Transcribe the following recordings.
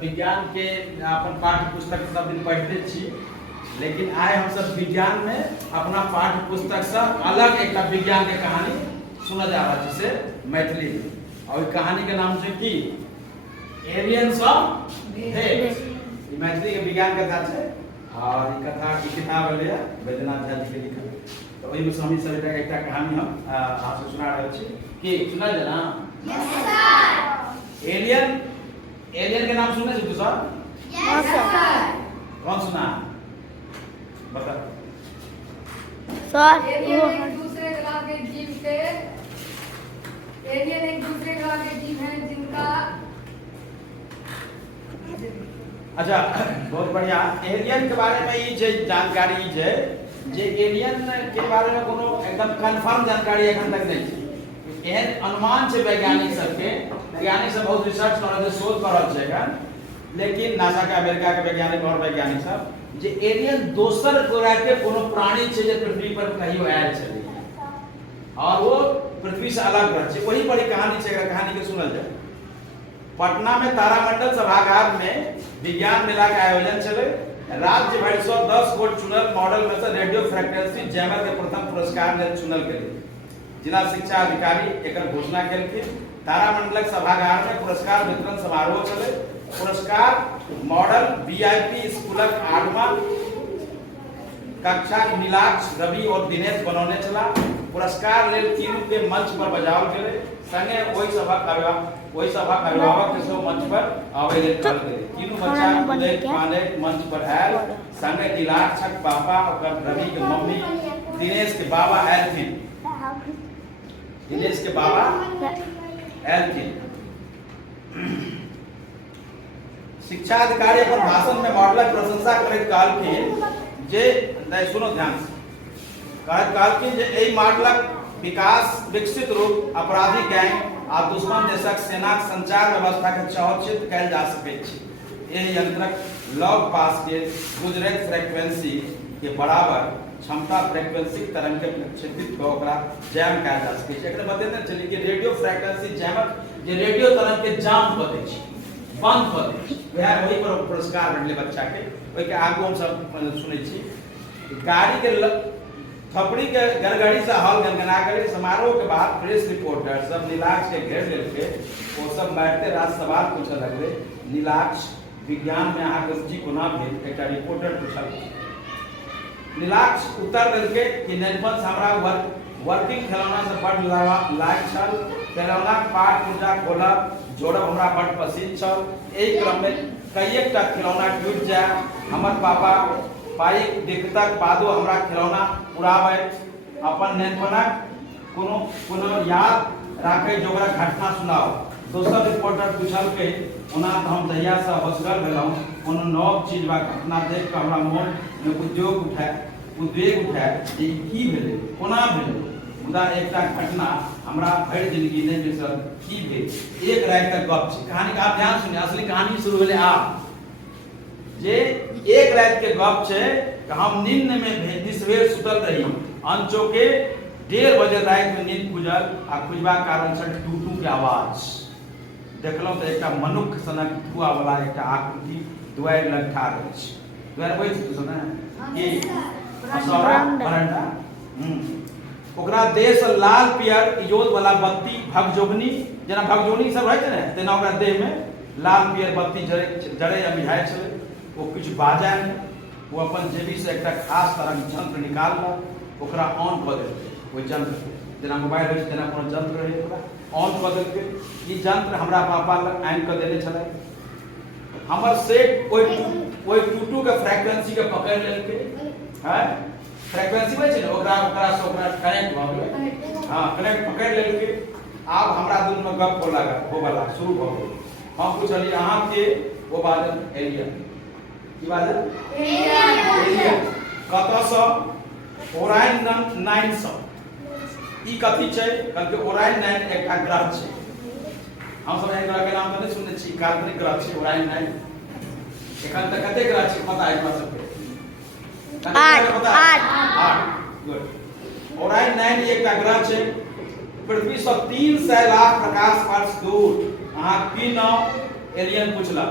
विज्ञान के अपन पाठ्य पुस्तक सब दिन पढ़ते छी, लेकिन आए हम सब विज्ञान में अपना पाठ्य पुस्तक से अलग एक विज्ञान के कहानी सुना जा रहा है, जिसे मैथिली में। और कहानी के नाम से की एलियंस ऑफ फेथ। मैथिली के विज्ञान कथा है और ये कथा की किताब है वैद्यनाथ झा जी के लिखल। तो वही में स्वामी सब एक कहानी हम आपसे सुना रहे छी कि सुना देना। Yes sir. एलियन के नाम सुने थे सर? Yes sir. कौन सुना? बता सर। एलियन एक दूसरे ग्रह के जीव थे। एलियन एक दूसरे ग्रह के जीव हैं जिनका अच्छा बहुत बढ़िया। एलियन के बारे में ये जे जानकारी जे एलियन के बारे में कोनो एकदम कंफर्म जानकारी अखन तक नहीं है। एहन अनुमान छै वैज्ञानिक सब बहुत रिसर्च कर रहल छै, शोध कर रहल छै। लेकिन नासा के अमेरिका के वैज्ञानिक और वैज्ञानिक सब जे एलियन दोसर ग्रह के कोनो प्राणी छै जे पृथ्वी पर कहियो आयल छलै और वो पृथ्वी से अलग ग्रह छै। वही बड़ी कहानी छै, कहानी के सुनल जाए। पटना में तारामंडल सभागार में विज्ञान मेला के आयोजन चले। राज्य भर से 10 गोट चुनल मॉडल में से रेडियो फ्रिक्वेंसी जैमर के प्रथम पुरस्कार लेल चुनल गेल। जिला शिक्षा अधिकारी एकर घोषणा केलखिन। तारामंडलक सभागार में पुरस्कार वितरण समारोह चले। पुरस्कार मॉडल वीआईपी स्कूलक 8वां कक्षा नीलाक्ष, रवि और दिनेश बनौने चला। पुरस्कार लेल तीनू के मंच पर बजाओल गेलै। संगे ओहि सभा अभिभावक के सेहो मंच पर आबै लेल कहल गेलै। तीनू बच्चा उदय पांडे मंच पर आयल। संगे नीलाक्षक पापा और रवि के मम्मी दिनेश के बाबा आयल। दिनेश के बाबा आयल। शिक्षा अधिकारी अपन भाषण में मॉडलक प्रशंसा करैत कहलखिन जे सुनो ध्यान से कहलखिन जे एहि मॉडलक विकास विकसित रूप अपराधी गैंग आ दुश्मन देशक सेनाक संचार व्यवस्था के चौचित कैल जा सकैत छै। एहि यंत्रक लॉग पास के गुजरैत फ्रीक्वेंसी के बराबर क्षमता फ्रीक्वेंसी तरंग के क्षेत्रित को ओकरा जैम कैल जा सकै छै। एकरा बतेने चली कि रेडियो फ्रीक्वेंसी जैमर जे रेडियो तरंग के जाम कऽ दै छै, बंद कऽ दै छै। वही पर पुरस्कार भेटलै बच्चा के। ओहि के आगू हम सब सुनै छी गाड़ी के थपड़ी के गड़गड़ी से हल गनगना गए। समारोह के बाद प्रेस रिपोर्टर सब नीलाक्ष के घेर लेलकै। वो सब मारते रात सवाल पूछे लगले। नीलाक्ष विज्ञान में अहाँ के रुचि कोना भेल? एकटा रिपोर्टर पूछल। नीलाक्ष उत्तर देलकै कि नैनपन से हमरा वर्किंग खिलौना से बड़ लायक छल। खिलौना पाठ पूजा खोलब जोड़ब हमरा बड़ पसंद छल। एहि क्रम में कईएकटा खिलौना टूट जाए। हमर पापा पाई दिक्कतक बादो हमरा खिलौना उड़ाबै अपन नैनपनक कोनो याद राखै जोगरा घटना सुनाओ। दोसर रिपोर्टर पूछलकै ओना तऽ हम जहिया से होशगर भेलहुँ कोनो नव चीज वा घटना देख कऽ हमरा मोन में उद्वेग उठाए जे की भेलै, कोना भेलै। मुदा एकटा घटना हमरा भरि जिंदगी नहीं बिसरल। की भेल? एक राति तक गप छै। कहानी का आप ध्यान सुनिए। असली कहानी शुरू भेलै आब जे एक रात के गप छै कि हम नींद में निसवेर सुतल रही। अनचोके 1:30 बजे रात में नींद खुजल आ खुजबा कारण से टूटू के आवाज देखलहुँ तऽ एकटा मनुष्य सनक धुआ वाला एकटा आकृति दुआरि लग ठाढ़ अछि। दुआरि बैठ सुने कि असौरा बरंडा ओकरा देह से लाल पियर इजोत वाला बत्ती भगजोगनी जेना भगजोगनी सब रहै छै ने तेना ओकरा देह में लाल पियर बत्ती जड़े या मिझाइ छलै। वो कुछ बाजा में वो अपन जेबी से एक खास तरह के यंत्र निकाललक ओकरा ऑन कऽ देलकै। ओहि यंत्र जेना मोबाइल होइ छै तेना कोनो यंत्र रहै ओकरा ऑन कऽ देलकै। ई यंत्र हमरा पापा लग आनि कऽ देने छलै। हमर सेट ओहि टूटू के फ्रीक्वेंसी के पकड़ि लेलकै। है फ्रीक्वेंसी होइ छै ने ओकरा से ओकरा कनेक्ट भऽ गेलै। हाँ कनेक्ट पकड़ि लेलकै। आब हमरा दुनू में गप होबला शुरू भऽ गेल। हम पूछलियै अहाँ के ओ बाजल एलियन की बाजल एलियन कतऽ सँ? ओराइन 9 सँ। ई कथी छै? कहलकै ओराइन 9 एकटा ग्रह छै। हम सब एहन ग्रह के नाम तऽ नहीं सुनने छी। काल्पनिक ग्रह छै ओराइन 9। एखन तक कते ग्रह छै पता है हमरा सबके? 8 गुड। ओराइन 9 एकटा ग्रह छै पृथ्वी से 300 लाख प्रकाश वर्ष दूर। अहाँ की नाम एलियन पूछलक।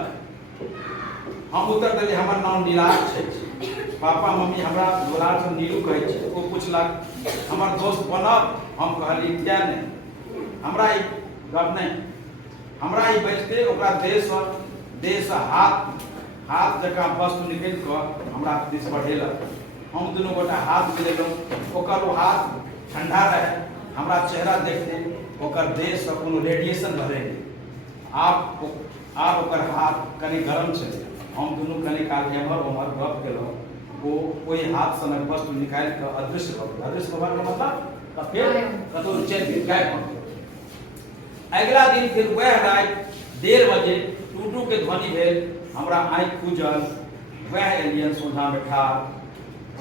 हम उत्तर देलियै हमर नाम नीलाक्ष छै। पापा मम्मी हमरा दुलार से नीलू कहै छै। ओ पूछलक हमर दोस्त बनब? हम कहलियै किया नहीं, हमरा ई गप नहीं। हमरा ई बचते ओकरा देह से हाथ जकाँ वस्तु निकलि कऽ हमरा दिस बढ़ेलक। हम दुनू गोटा हाथ मिलेलहुँ। ओकर वो हाथ ठंडा रहे। हमरा चेहरा देखते ओकर देह से कोनो रेडिएशन भरे। आब ओकर हाथ कनि गरम छलै। हम दुनू कनि काल एम्हर ओम्हर गप केलहुँ। वो ओहि हाथ सनक वस्तु निकालि कऽ अदृश्य भऽ गेल। अदृश्य होबाक मतलब फेर कतहु चलि गेल, गायब भऽ गेल। अगिला दिन फिर वह राति 1:30 बजे टूटू के ध्वनि भेल। हमरा आँखि खुजल। वह एलियन सोझा में ठाढ़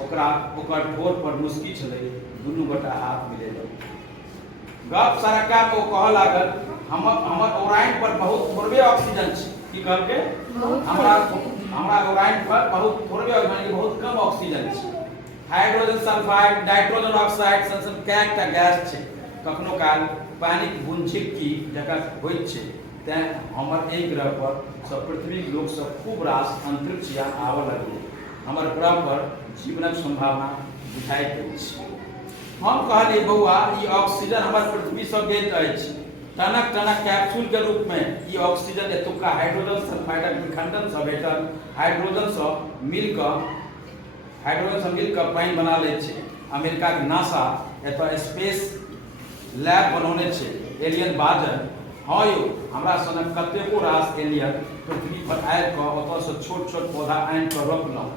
ओकर ठोर पर मुस्की छलै। दुनू गोटा हाथ मिलेलक। गप सरक्का को कहऽ लागल हमर ओराइन पर बहुत थोड़बे ऑक्सीजन छै। की कहल के बहुत हमरा ओराइन पर बहुत थोड़े माने बहुत कम ऑक्सीजन छै। हाइड्रोजन सल्फाइड, नाइट्रोजन ऑक्साइड सन कएकटा गैस छै। कखनो काल पानिक बूंद छिटकी जकर होइत छै, तें हमर एहि ग्रह पर सब पृथ्वी लोक सब खूब रास अंतरिक्ष यान आबऽ लगलै। हमर ग्रह पर जीवनक संभावना बुझाइ दैत छै। हम कहलिए बौआ ई ऑक्सीजन हमर पृथ्वी से गेल अछि, टनक टनक कैप्सूल के रूप में ई ऑक्सीजन एतुका हाइड्रोजन सल्फाइडक विखंडन से भेटल हाइड्रोजन से मिलकर पानि बना लैत छै। अमेरिका के नासा एतऽ स्पेस लैब बनौने छै। एलियन बाजल हाँ यौ, हमरा सनक कतेको रास एलियन पृथ्वी पर आबि कऽ ओतऽ से छोट छोट पौधा आनि कऽ रोपलहुँ।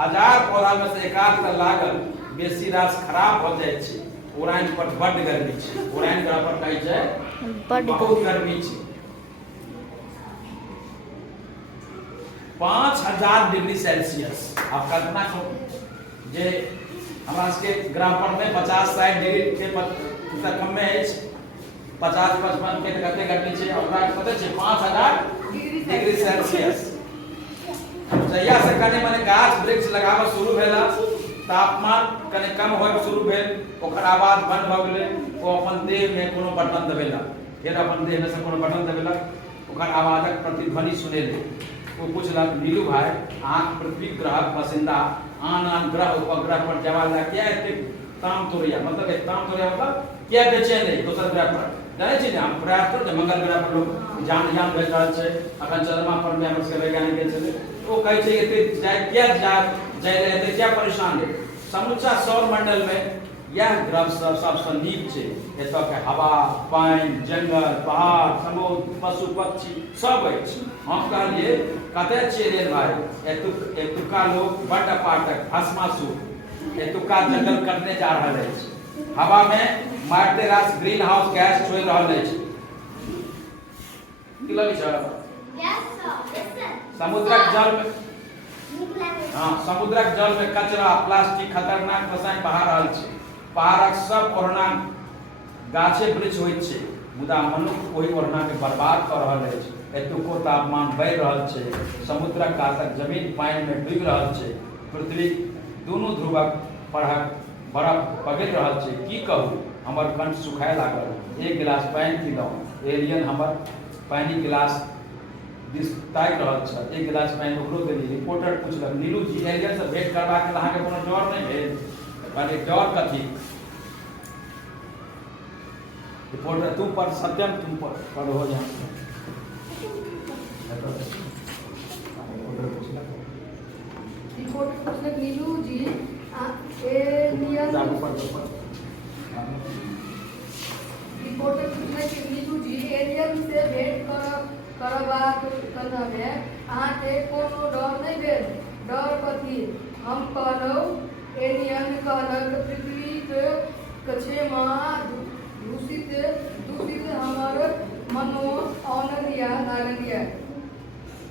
1000 पौधा में से एकाध तऽ लागल, बेसी रास खराब भऽ जाइत छै। ओराइन पर बड्ड गर्मी छै। ओराइन ग्रह पर कहै छै बहुत गर्मी छै। 5000 डिग्री सेल्सियस। आप कल्पना करू जे हमरा सबके ग्रह पर में 50-60 डिग्री के कम में अछि, 50-55 के कते गर्मी छै, ओकरा कते छै 5000 डिग्री सेल्सियस। जहिया से कने मने गाछ वृक्ष लगाबऽ शुरू भेला, तापमान कने कम होय शुरू भेल, ओकर आवाज बंद भऽ गेलै। ओ अपन देह में कोनो बटन दबेलक, फिर अपन देह में से कोनो बटन दबेलक, ओकर आवाजक प्रतिध्वनि सुनेले। वो पूछलक नीलू भाई अहाँ पृथ्वी ग्रह बासिंदा आन आन ग्रह उपग्रह पर जवाला क्या एते ताम तोड़िया, मतलब एक ताम तोड़िया मतलब क्या बेचैन है दोसर ग्रह पर। जानै छी हम प्रयास करू जे मंगल ग्रह पर लोग यान भेज रहल छै। अखन चंद्रमा पर में हमर सबके वैज्ञानिक गेल छलै, ओ कहै छै एते जाय एते क्या परेशान है। समूचा सौर मंडल में यह ग्रह सबसे नीक छै। एतऽ के हवा, पानि, जंगल, पहाड़, समुद्र, पशु पक्षी सब अछि। हम कहलिए कते छियै रे भाई, एतुका लोग बड्ड पाठक भस्मासुर एतुका जंगल कटने जा रहल अछि। हवा में मारते रास ग्रीन हाउस गैस छोड़ि रहल अछि। की लगै छै? समुद्रक जल में समुद्रक जल में कचरा, प्लास्टिक, खतरनाक रसायन बहा रहल छै। पहाड़क सब ओढ़ना गाछे वृक्ष होइत छै, मुदा मनुष्य ओहि ओढ़ना के बर्बाद कऽ रहल अछि। एतुको तापमान बढ़ि रहल छै। समुद्रक कातक जमीन पानि में डूबि रहल छै। पृथ्वी दुनू ध्रुवक बरफ पगड़ि रहल छै। की कहू, हमर कंठ सुखाय लागल। एक गिलास पानि पीलहुँ। एलियन हमर पानी गिलास दिस ताकि रहल छल। एक गिलास पानि ओकरो देली। रिपोर्टर पूछलक नीलू जी एलियन से भेंट करबाक लेल अहाँके कोनो डर नहि भेल? कहलिए डर कथी? रिपोर्टर तुम पर सत्यम तुम पर हो जाए। रिपोर्टर पूछलक नीलू जी एलियन रिपोर्टर पूछलक नीलू जी एलियन से भेंट करबाक क्रममे अहाँके कोनो डर नहि भेल? डर कथी? हम कहलहुँ। एलियन कहलक पृथ्वीके कक्षेमा दूषित हमर मनो औनर्या लागलिए।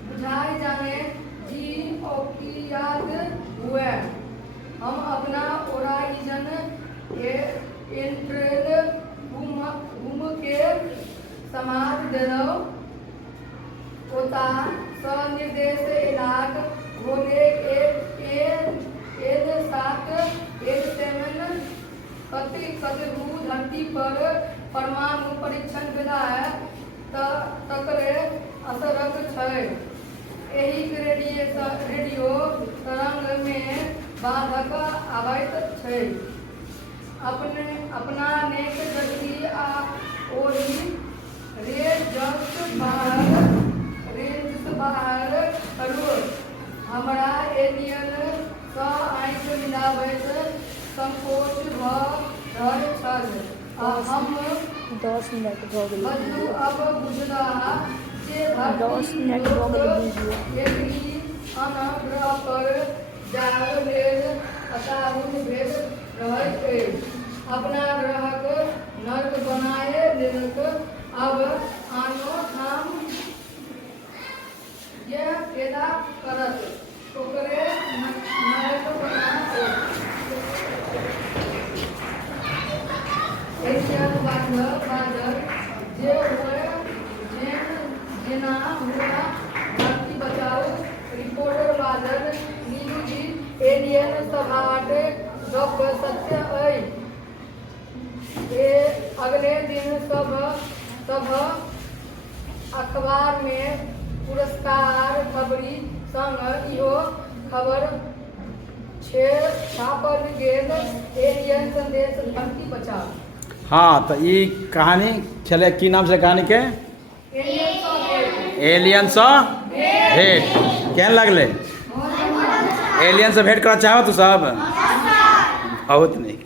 बुझाइ जाने जी औकियात हुए। हम अपना ओराइजन एंट्रेल घूम के समाज देलहुँ। ओता सनिर्देश इलाक घोड़े एल 7 एल 7 कतहु धरती पर परमाणु परीक्षण भेला तकरे असरक छै। एहि रेडियो तरंग में बाधक आबैत छै। अपना नेक जल्दी ओहि रेंज बाहर करू। हमरा एलियन सँ आँखि मिलाबैत संकोच भऽ रहल छल। हम 10 मिनट भऽ गेल। बजलू अब बुझला जे 10 मिनट भऽ गेल वीडियो। एहि ग्रह पर जाय लेल पताहुन भेज रहल अछि। अपना ग्रहक नर्क बनाए लेलक। अब आनो ठाम जे पैदा करत ओकरे नर्क बनाओ। एलियन बाजल जे हुए जेना हुआ एलियन सभाटे गप सत्य अइ। अगले दिन सब अखबार में पुरस्कार खबरी संग इहो खबर छापल गेल, एलियन संदेश धमकी बचाव। हाँ तो ये कहानी छले की नाम से कहानी के एलियन सँ भेंट केहन लगले? एलियन से भेंट करना चाहो तू सब? बहुत नहीं।